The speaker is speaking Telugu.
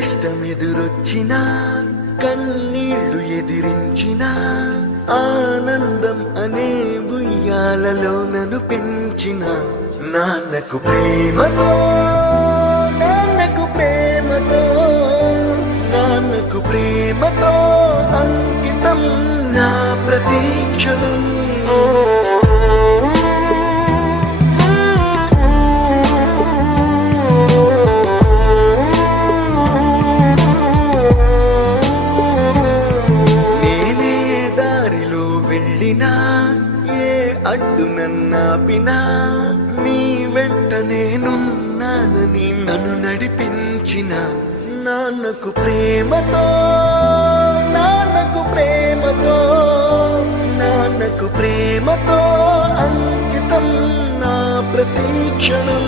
కష్టమెదురొచ్చినా కన్నీళ్లు ఎదిరించిన ఆనందం అనే ఉయ్యాలలో నన్ను పెంచిన నాన్నకు ప్రేమతో నాన్నకు ప్రేమతో నాన్నకు ప్రేమతో అంకితం నా ప్రతీక్షణం. ఏ అడ్డు నన్నాపినా నీ వెంట నేనున్నానని నన్ను నడిపించిన నాన్నకు ప్రేమతో నాన్నకు ప్రేమతో నాన్నకు ప్రేమతో అంకితం నా ప్రతీక్షణం.